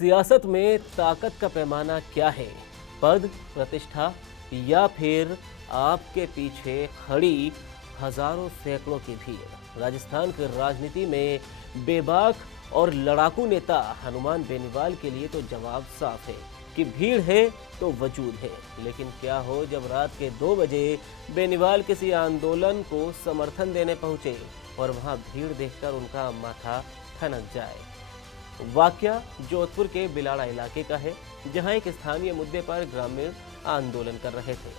सियासत में ताकत का पैमाना क्या है? पद, प्रतिष्ठा या फिर आपके पीछे खड़ी हजारों सैकड़ों की भीड़? राजस्थान की राजनीति में बेबाक और लड़ाकू नेता हनुमान बेनीवाल के लिए तो जवाब साफ है कि भीड़ है तो वजूद है। लेकिन क्या हो जब रात के 2 बजे बेनीवाल किसी आंदोलन को समर्थन देने पहुंचे और वहां भीड़ देखकर उनका माथा ठनक जाए। वाकया जोधपुर के बिलाड़ा इलाके का है, जहां एक स्थानीय मुद्दे पर ग्रामीण आंदोलन कर रहे थे।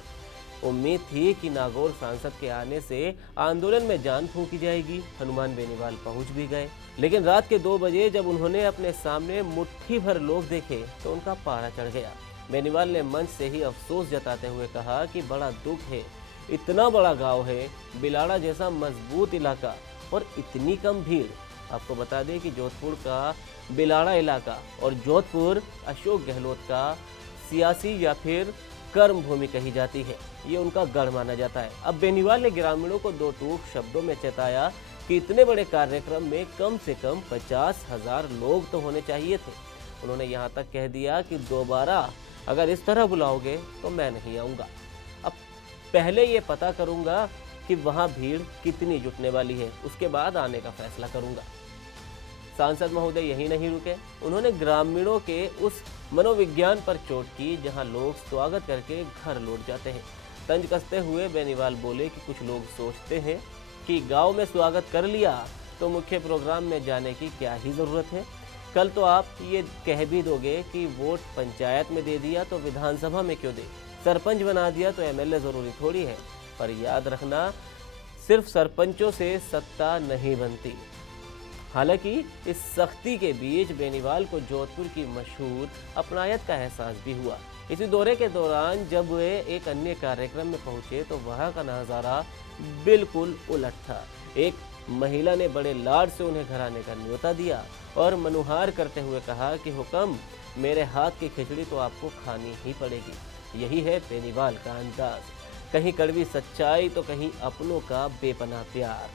उम्मीद थी कि नागौर सांसद के आने से आंदोलन में जान फूंकी जाएगी। हनुमान बेनीवाल पहुंच भी गए, लेकिन रात के 2 बजे जब उन्होंने अपने सामने मुट्ठी भर लोग देखे तो उनका पारा चढ़ गया। बेनीवाल ने मंच से ही अफसोस जताते हुए कहा कि बड़ा दुख है, इतना बड़ा गांव है, बिलाड़ा जैसा मजबूत इलाका और इतनी कम भीड़। आपको बता दें कि जोधपुर का बिलाड़ा इलाका और जोधपुर अशोक गहलोत का सियासी या फिर कर्म भूमि कही जाती है। ये उनका गढ़ माना जाता है। अब बेनीवाल ने ग्रामीणों को 2 टूक शब्दों में चेताया कि इतने बड़े कार्यक्रम में कम से कम 50,000 लोग तो होने चाहिए थे। उन्होंने यहाँ तक कह दिया कि दोबारा अगर इस तरह बुलाओगे तो मैं नहीं आऊँगा। अब पहले ये पता करूँगा कि वहाँ भीड़ कितनी जुटने वाली है, उसके बाद आने का फैसला करूँगा। सांसद महोदय यही नहीं रुके, उन्होंने ग्रामीणों के उस मनोविज्ञान पर चोट की जहां लोग स्वागत करके घर लौट जाते हैं। तंज कसते हुए बेनीवाल बोले कि कुछ लोग सोचते हैं कि गांव में स्वागत कर लिया तो मुख्य प्रोग्राम में जाने की क्या ही जरूरत है। कल तो आप ये कह भी दोगे कि वोट पंचायत में दे दिया तो विधानसभा में क्यों दे, सरपंच बना दिया तो एमएलए जरूरी थोड़ी है। पर याद रखना, सिर्फ सरपंचों से सत्ता नहीं बनती। हालांकि इस सख्ती के बीच बेनीवाल को जोधपुर की मशहूर अपनायत का एहसास भी हुआ। इसी दौरे के दौरान जब वे एक अन्य कार्यक्रम में पहुंचे तो वहां का नजारा बिल्कुल उलट था। एक महिला ने बड़े लाड से उन्हें घर आने का न्योता दिया और मनुहार करते हुए कहा कि हुक्म, मेरे हाथ की खिचड़ी तो आपको खानी ही पड़ेगी। यही है बेनीवाल का अंदाज, कहीं कड़वी सच्चाई तो कहीं अपनों का बेपनाह प्यार।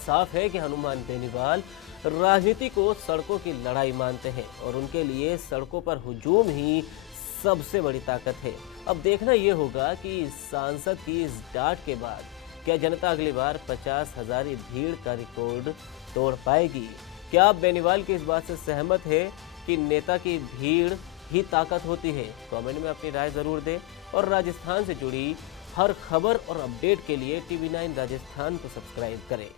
साफ है कि हनुमान बेनीवाल राजनीति को सड़कों की लड़ाई मानते हैं और उनके लिए सड़कों पर हुजूम ही सबसे बड़ी ताकत है। अब देखना यह होगा कि सांसद की इस डांट के बाद क्या जनता अगली बार 50,000 भीड़ का रिकॉर्ड तोड़ पाएगी। क्या आप बेनीवाल की इस बात से सहमत है कि नेता की भीड़ ही ताकत होती है? कमेंट में अपनी राय जरूर दें और राजस्थान से जुड़ी हर खबर और अपडेट के लिए TV9 राजस्थान को सब्सक्राइब करें।